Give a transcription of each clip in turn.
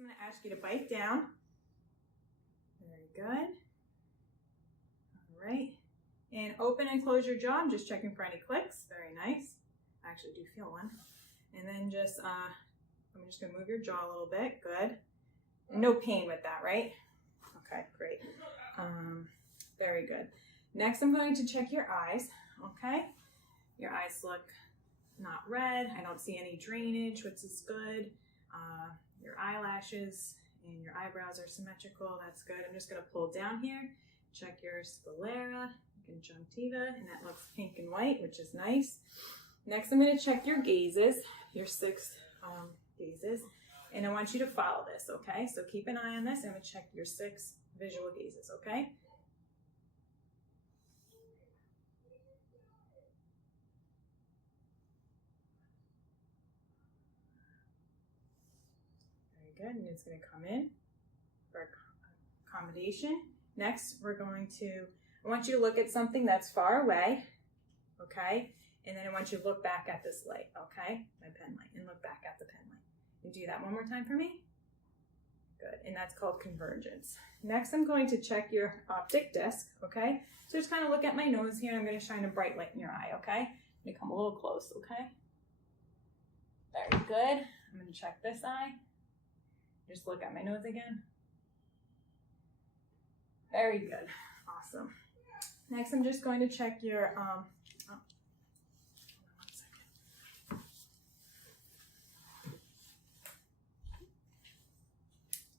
I'm going to ask you to bite down. Very good. All right. And open and close your jaw. I'm just checking for any clicks. Very nice. I actually do feel one. And then just, I'm just going to move your jaw a little bit. Good. No pain with that, right? Okay, great. Very good. Next, I'm going to check your eyes. Okay. Your eyes look not red. I don't see any drainage, which is good. Your eyelashes and your eyebrows are symmetrical. That's good. I'm just going to pull down here. Check your sclera, conjunctiva, and that looks pink and white, which is nice. Next, I'm going to check your gazes, your 6 gazes, and I want you to follow this, okay? So keep an eye on this. I'm going to check your 6 visual gazes, okay? Very good, and it's going to come in for accommodation. Next, we're going to, I want you to look at something that's far away, okay? And then I want you to look back at this light, okay? My pen light, and look back at the pen light. And do that one more time for me. Good, and that's called convergence. Next, I'm going to check your optic disc, okay? So just kind of look at my nose here, and I'm going to shine a bright light in your eye, okay? I'm going to come a little close, okay? Very good. I'm going to check this eye. Just look at my nose again. Very good. Awesome. Next, I'm just going to check your,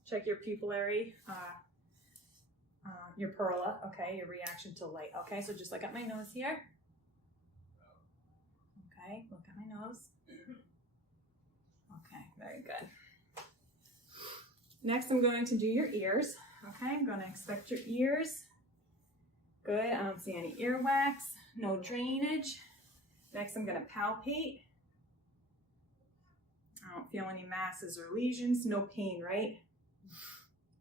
check your pupillary, your perla, okay, your reaction to light, okay? So just look at my nose here. Okay, look at my nose. Okay, very good. Next, I'm going to do your ears, okay? I'm going to inspect your ears. Good, I don't see any earwax, no drainage. Next, I'm going to palpate. I don't feel any masses or lesions, no pain, right?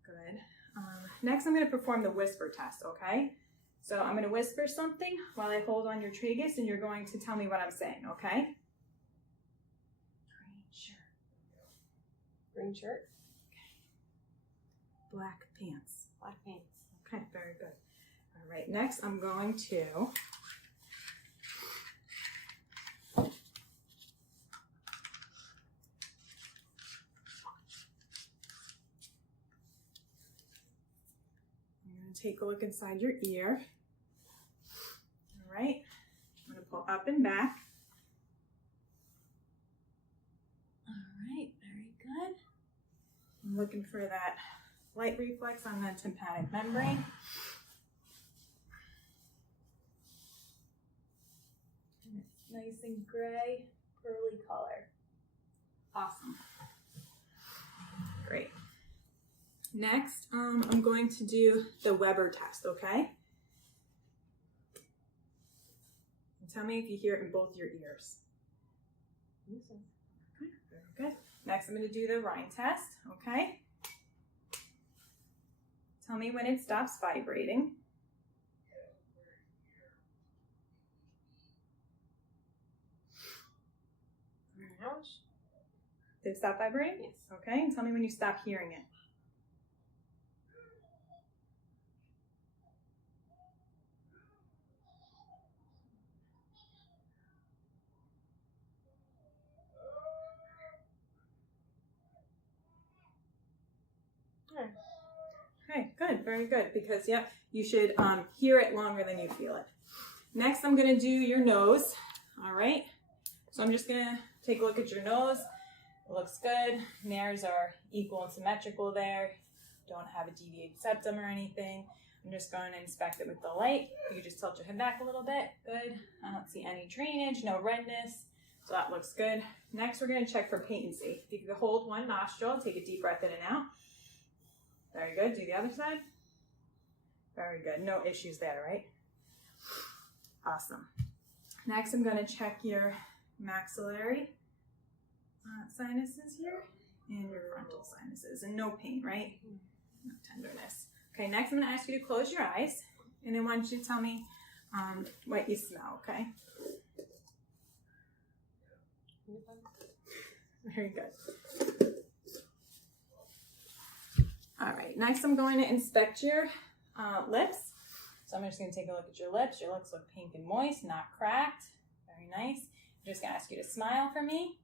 Good. Next, I'm going to perform the whisper test, okay? So I'm going to whisper something while I hold on your tragus, and you're going to tell me what I'm saying, okay? Green shirt. Green shirt. Okay. Black pants. Black pants. Okay, very good. All right, next I'm going to take a look inside your ear. All right, I'm going to pull up and back. All right, very good. I'm looking for that light reflex on the tympanic membrane. And it's nice and gray, pearly color. Awesome. Great. Next, I'm going to do the Weber test, okay? And tell me if you hear it in both your ears. Okay, very good. Next, I'm going to do the Rhine test, okay? Tell me when it stops vibrating. Did it stop vibrating? Yes. Okay, and tell me when you stop hearing it. Okay, good, very good, because yep, you should hear it longer than you feel it. Next, I'm going to do your nose, all right? So I'm just going to take a look at your nose. It looks good. Nares are equal and symmetrical there. Don't have a deviated septum or anything. I'm just going to inspect it with the light. You can just tilt your head back a little bit. Good. I don't see any drainage, no redness. So that looks good. Next, we're going to check for patency. If you could hold one nostril, take a deep breath in and out. Very good. Do the other side. Very good. No issues there, right? Awesome. Next, I'm going to check your maxillary sinuses here and your frontal sinuses. And no pain, right? No tenderness. Okay, next I'm going to ask you to close your eyes. And I want you to tell me what you smell, okay? Very good. All right, next I'm going to inspect your lips. So I'm just going to take a look at your lips. Your lips look pink and moist, not cracked. Very nice. I'm just going to ask you to smile for me.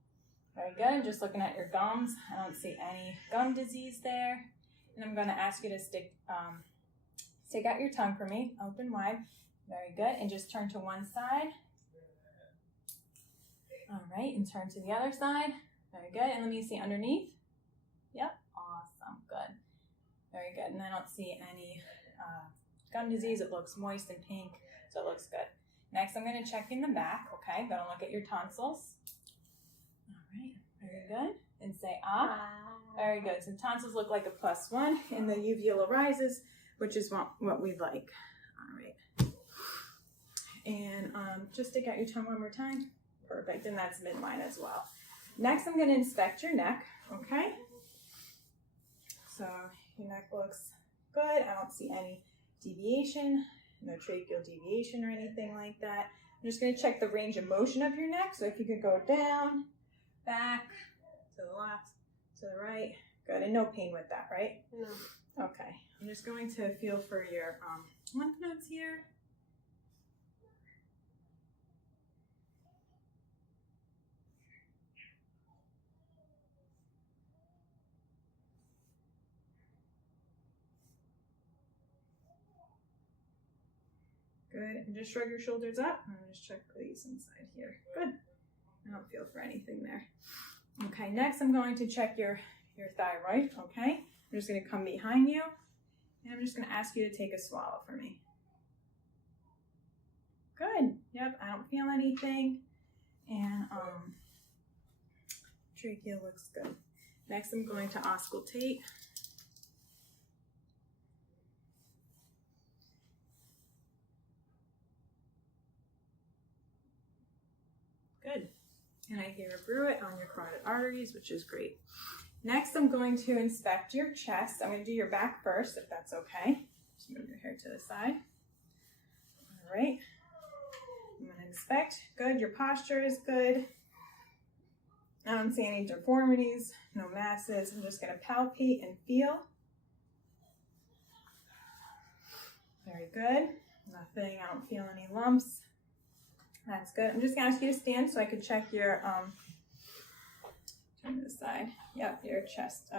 Very good. Just looking at your gums. I don't see any gum disease there. And I'm going to ask you to stick out your tongue for me, open wide. Very good. And just turn to one side. All right, and turn to the other side. Very good. And let me see underneath. Yep, awesome, good. Very good. And I don't see any gum disease. It looks moist and pink, so it looks good. Next, I'm going to check in the back, okay? I'm going to look at your tonsils. All right, very good. And say, ah. Very good. So tonsils look like a +1, and the uvula rises, which is what we like. All right. And just stick out your tongue one more time. Perfect, and that's midline as well. Next, I'm going to inspect your neck, okay? So your neck looks good. I don't see any deviation, no tracheal deviation or anything like that. I'm just going to check the range of motion of your neck. So if you could go down, back, to the left, to the right. Good, and no pain with that, right? No. Okay, I'm just going to feel for your lymph nodes here. Good, and just shrug your shoulders up. And just check these inside here. Good. I don't feel for anything there. Okay, next I'm going to check your thyroid, okay? I'm just going to come behind you, and I'm just going to ask you to take a swallow for me. Good. Yep, I don't feel anything. And trachea looks good. Next I'm going to auscultate. Good. And I hear a bruit on your carotid arteries, which is great. Next, I'm going to inspect your chest. I'm going to do your back first, if that's okay. Just move your hair to the side. All right. I'm going to inspect. Good. Your posture is good. I don't see any deformities, no masses. I'm just going to palpate and feel. Very good. Nothing. I don't feel any lumps. That's good. I'm just going to ask you to stand so I can check your, turn to the side. Yep, your chest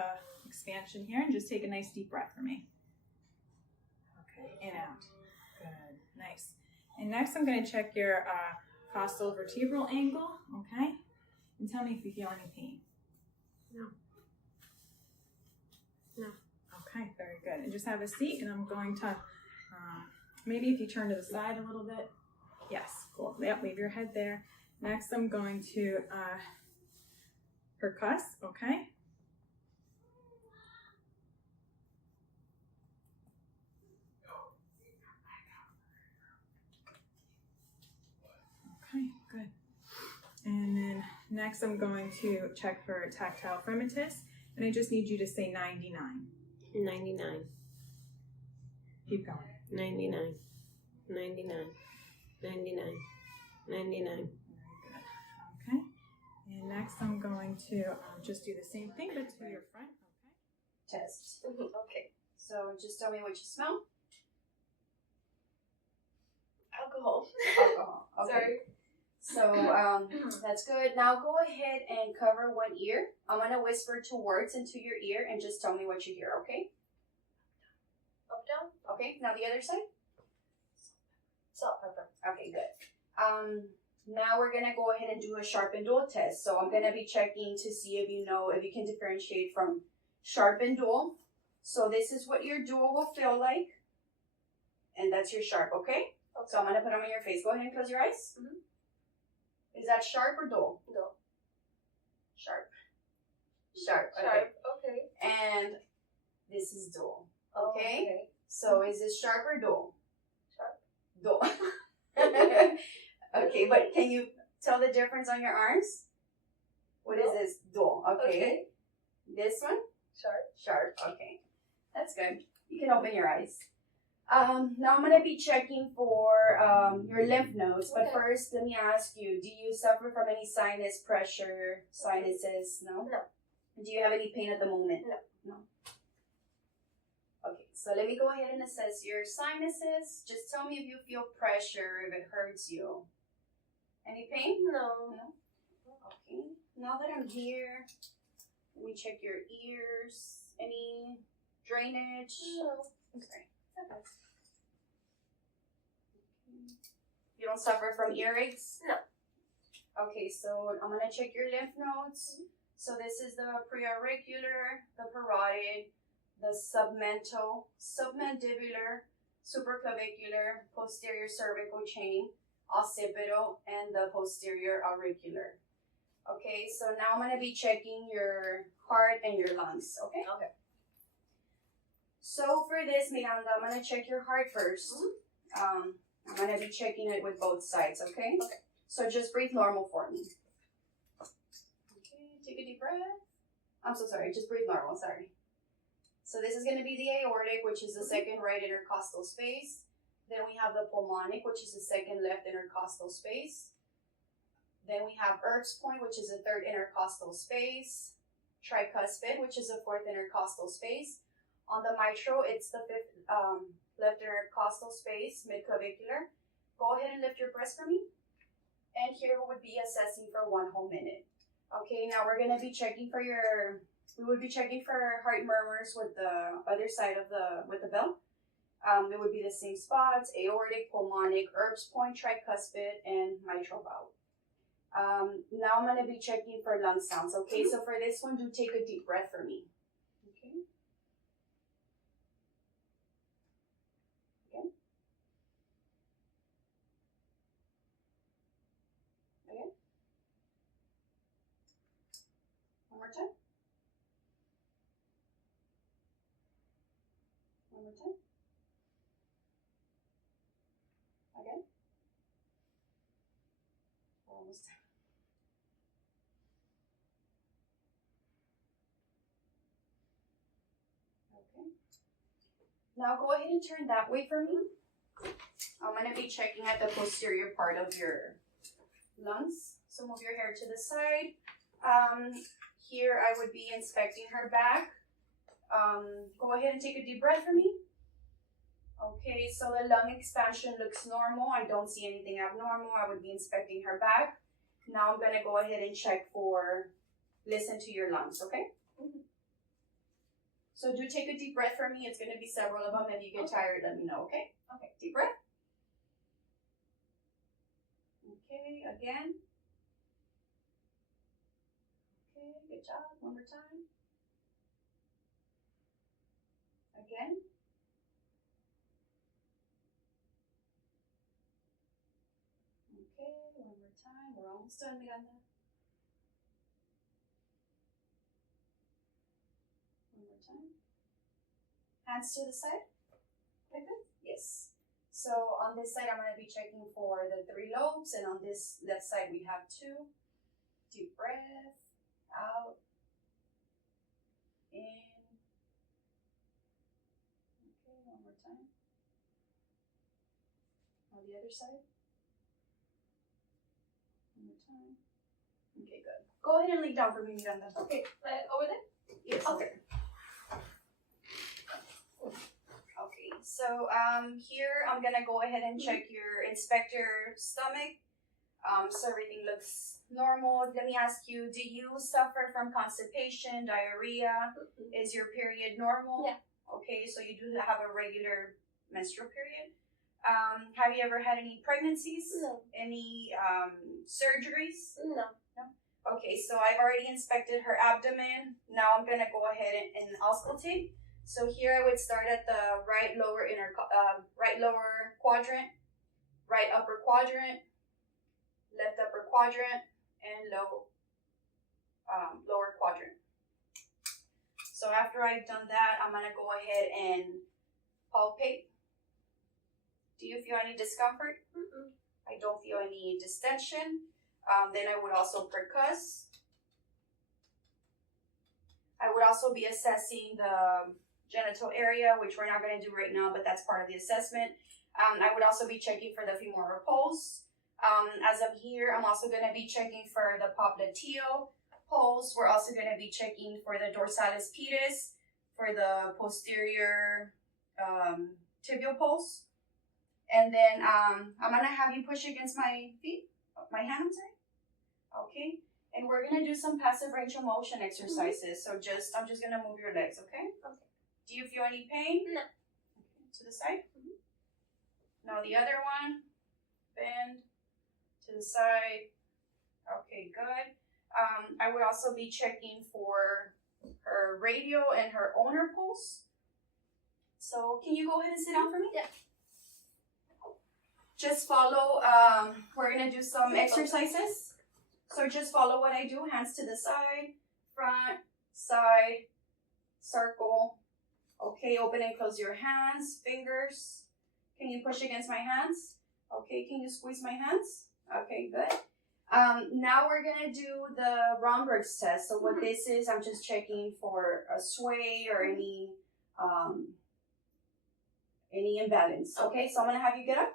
expansion here. And just take a nice deep breath for me. Okay, in, out. Good, nice. And next I'm going to check your costal vertebral angle, okay? And tell me if you feel any pain. No. No. Okay, very good. And just have a seat, and I'm going to, maybe if you turn to the side a little bit. Yes, cool. Yep, leave your head there. Next, I'm going to percuss, okay? Okay, good. And then next, I'm going to check for tactile fremitus, and I just need you to say 99. 99. Keep going. 99. 99. 99. 99. Very good. Okay. And next I'm going to just do the same thing, but to your front. Okay. Test. Okay. So just tell me what you smell. Alcohol. Alcohol. Okay. Sorry. So that's good. Now go ahead and cover one ear. I'm going to whisper 2 words into your ear and just tell me what you hear, okay? Up, down. Okay. Now the other side. Salt, pepper. Okay, good. Now we're gonna go ahead and do a sharp and dull test. So I'm gonna be checking to see if you can differentiate from sharp and dull. So this is what your dull will feel like, and that's your sharp. Okay. So I'm gonna put them on your face. Go ahead and close your eyes. Mm-hmm. Is that sharp or dull? Dull. Sharp. Sharp. Okay. Sharp. Okay. And this is dull. Oh, Okay. So is this sharp or dull? Sharp. Dull. Okay, but can you tell the difference on your arms? What is this? Dull. Okay. This one? Sharp. Sharp. Okay. That's good. You can open your eyes. Now I'm going to be checking for your lymph nodes. But first, let me ask you, do you suffer from any sinus pressure, sinuses? No? No. Do you have any pain at the moment? No. Okay, so let me go ahead and assess your sinuses. Just tell me if you feel pressure, if it hurts you. Any pain? No. No? Okay. Now that I'm here, let me check your ears. Any drainage? No. Okay. Okay. You don't suffer from earaches? No. Okay, so I'm gonna check your lymph nodes. So this is the preauricular, the parotid, the submandibular, supraclavicular, posterior cervical chain, occipital, and the posterior auricular. Okay, so now I'm gonna be checking your heart and your lungs. Okay. Okay. So for this, Miranda, I'm gonna check your heart first. I'm gonna be checking it with both sides, okay? Okay. So just breathe normal for me. Okay, take a deep breath. I'm so sorry, just breathe normal, sorry. So this is gonna be the aortic, which is the second right intercostal space. Then we have the pulmonic, which is the second left intercostal space. Then we have Erb's point, which is the third intercostal space. Tricuspid, which is the fourth intercostal space. On the mitral, it's the fifth left intercostal space, midclavicular. Go ahead and lift your breast for me. And here we would be assessing for 1 whole minute. Okay, now we're gonna be checking for we would be checking for heart murmurs with the other side of with the bell. It would be the same spots: aortic, pulmonic, Erb's point, tricuspid, and mitral valve. Now I'm gonna be checking for lung sounds. Okay, so for this one, do take a deep breath for me. Okay. Again. Again. One more time. One more time. Again. Almost done. Okay. Now go ahead and turn that way for me. I'm going to be checking at the posterior part of your lungs. So move your hair to the side. Here I would be inspecting her back. Go ahead and take a deep breath for me. Okay, so the lung expansion looks normal. I don't see anything abnormal. I would be inspecting her back. Now I'm going to go ahead and check listen to your lungs, okay? So do take a deep breath for me. It's going to be several of them. If you get tired, let me know, okay? Okay, deep breath. Okay, again. Okay, good job. One more time. Again. Okay, one more time. We're almost done, Miranda. One more time. Hands to the side. Like that? Yes. So on this side, I'm going to be checking for the 3 lobes, and on this left side, we have 2. Deep breath. Out. In. Okay, one more time. On the other side. One more time. Okay, good. Go ahead and lay down for me, Miranda. Okay. Over there? Yes. Okay. Okay, so here I'm gonna go ahead and check inspect your stomach. So everything looks normal. Let me ask you, do you suffer from constipation, diarrhea? Is your period normal? Yeah. Okay, so you do have a regular menstrual period. Have you ever had any pregnancies? No. Any surgeries? No. Okay, so I've already inspected her abdomen. Now I'm gonna go ahead and auscultate. So here I would start at the right lower quadrant, right upper quadrant, left upper quadrant, and lower quadrant. So after I've done that, I'm gonna go ahead and palpate. Do you feel any discomfort? I don't feel any distension. Then I would also percuss. I would also be assessing the genital area, which we're not going to do right now, but that's part of the assessment. I would also be checking for the femoral pulse. As I'm here, I'm also going to be checking for the popliteal pulse. We're also going to be checking for the dorsalis pedis, for the posterior tibial pulse. And then I'm gonna have you push against my feet, my hands, right? Okay. And we're gonna do some passive range of motion exercises. So I'm just gonna move your legs, okay? Okay. Do you feel any pain? No. To the side. Now the other one. Bend to the side. Okay, good. I would also be checking for her radial and her ulnar pulse. So can you go ahead and sit down for me? Yeah. Just follow, we're gonna do some exercises. So just follow what I do, hands to the side, front, side, circle. Okay, open and close your hands, fingers. Can you push against my hands? Okay, can you squeeze my hands? Okay, good. Now we're gonna do the Romberg's test. So what this is, I'm just checking for a sway or any imbalance. Okay, so I'm gonna have you get up.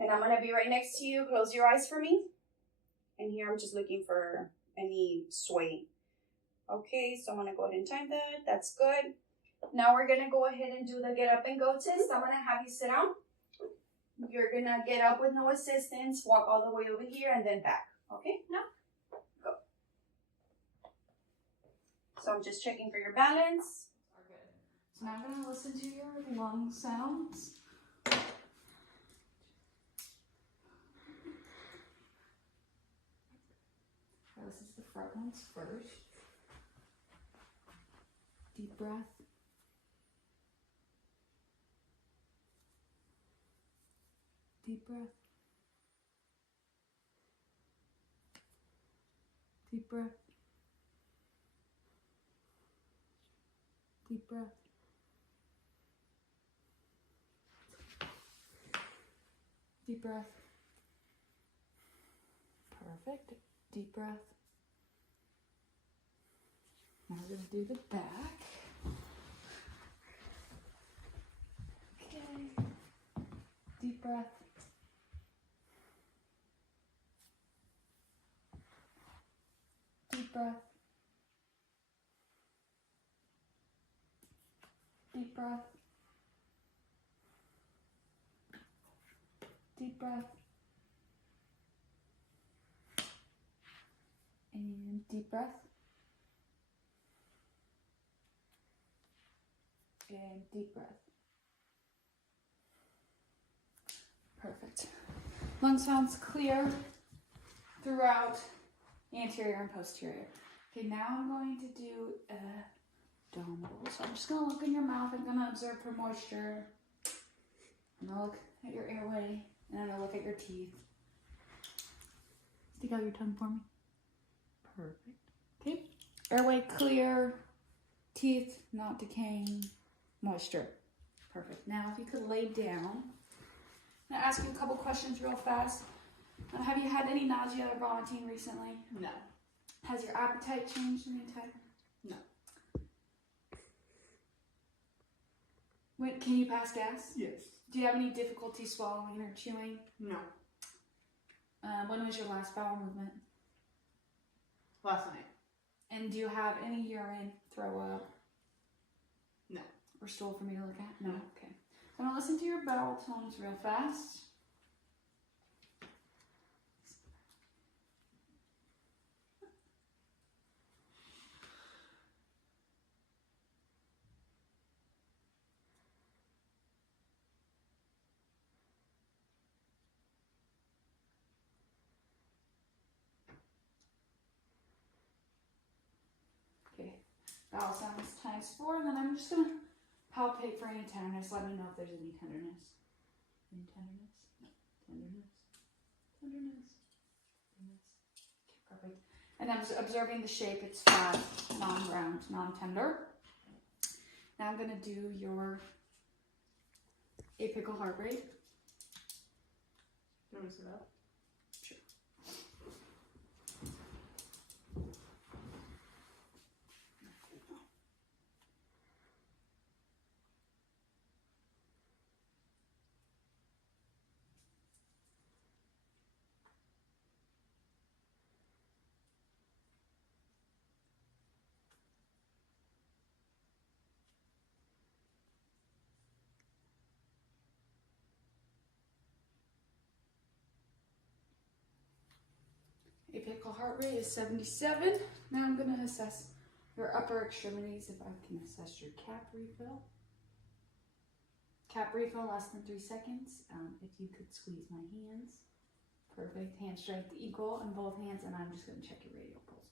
And I'm gonna be right next to you. Close your eyes for me. And here I'm just looking for any sway. Okay, so I'm gonna go ahead and time that. That's good. Now we're gonna go ahead and do the get up and go test. I'm gonna have you sit down. You're gonna get up with no assistance, walk all the way over here and then back. Okay? Now, go. So I'm just checking for your balance. So now I'm going to listen to your lung sounds. This is the front ones first. Deep breath. Deep breath. Deep breath. Deep breath. Deep breath. Perfect. Deep breath. Now we're going to do the back. Okay. Deep breath. Deep breath. Deep breath. Deep breath. And deep breath. And deep breath. Perfect. Lung sounds clear throughout anterior and posterior. Okay, now I'm going to do abdominal. So I'm just going to look in your mouth. I'm going to observe for moisture. I'm going to look at your airway. And I'm going to look at your teeth. Stick out your tongue for me. Perfect. Okay. Airway clear. Teeth not decaying. Moisture. Perfect. Now if you could lay down. I'm going to ask you a couple questions real fast. Have you had any nausea or vomiting recently? No. Has your appetite changed any time? No. Can you pass gas? Yes. Do you have any difficulty swallowing or chewing? No. When was your last bowel movement? Last night. And do you have any urine, throw up? No. Or stool for me to look at? No. Okay. I'm going to listen to your bowel tones real fast. Okay. Bowel sounds times 4, and then I'm just going to palpate for any tenderness. Let me know if there's any tenderness. Any tenderness? No. Tenderness. Tenderness. Tenderness. Okay, perfect. And I'm just observing the shape. It's flat, non-round, non-tender. Now I'm going to do your apical heart rate. You want me to sit up? Sure. Apical heart rate is 77. Now I'm going to assess your upper extremities if I can assess your cap refill. Cap refill less than 3 seconds. If you could squeeze my hands. Perfect. Hand strength equal in both hands, and I'm just going to check your radial pulses.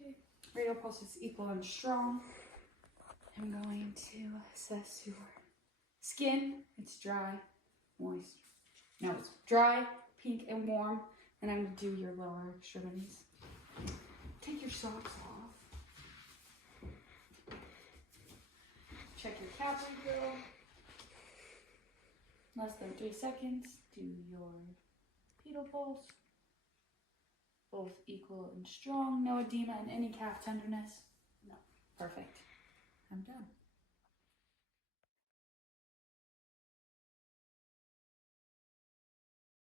Okay, radial pulses equal and strong. I'm going to assess your skin. It's dry, moist. No, it's dry, pink, and warm. And I'm going to do your lower extremities. Take your socks off. Check your cap refill. Less than 3 seconds. Do your pedal pulse. Both equal and strong. No edema and any calf tenderness. No. Perfect. I'm done.